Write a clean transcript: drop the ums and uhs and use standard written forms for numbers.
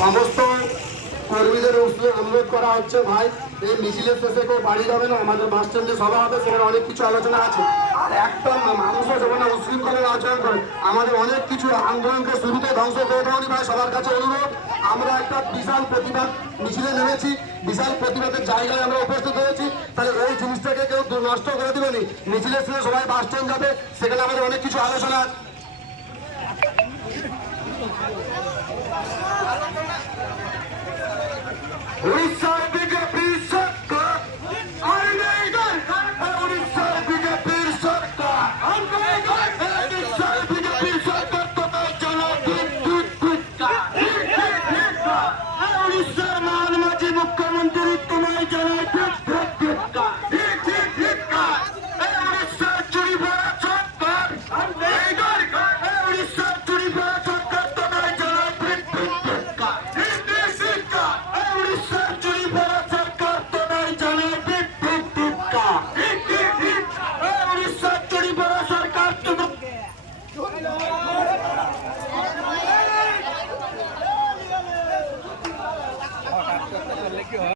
সমস্ত কর্মীদের অনুরোধ করা হচ্ছে, ভাই এই মিছিলের শেষে কেউ বাড়ি যাবে না, আমাদের বাস স্ট্যান্ডে সভা হবে, সেখানে অনেক কিছু আলোচনা আছে। আর একটা মানুষও যখন উশৃঙ্খলের আচরণ করে আমাদের অনেক কিছু আন্দোলনকে শুরুতে ধ্বংস করে দেওয়ানি। ভাই সবার কাছে অনুরোধ, আমরা একটা বিশাল প্রতিবাদ মিছিলে নেমেছি, বিশাল প্রতিবাদের জায়গায় আমরা উপস্থিত হয়েছি, তাহলে এই জিনিসটাকে কেউ নষ্ট করে দিবেনি। মিছিলের শেষে সবাই বাস স্ট্যান্ড যাবে, সেখানে আমাদের অনেক কিছু আলোচনা। উড়িষ্যার বিজেপির সরকার উড়িষ্যার বিজেপির সরকার উড়িষ্যার বিজেপির সরকার তোমায় জানাই উড়িষ্যার মহানমাঝি মুখ্যমন্ত্রী তোমায় জানাই উড়িষ্যার চুরি ভরা সরকার উড়িষ্যার চুরি ভরা সরকার তোমায় জানাই উড়িষ্যার চুরি ভরা সরকার তোমায় জানাই উড়িষ্যার চুরি ভরা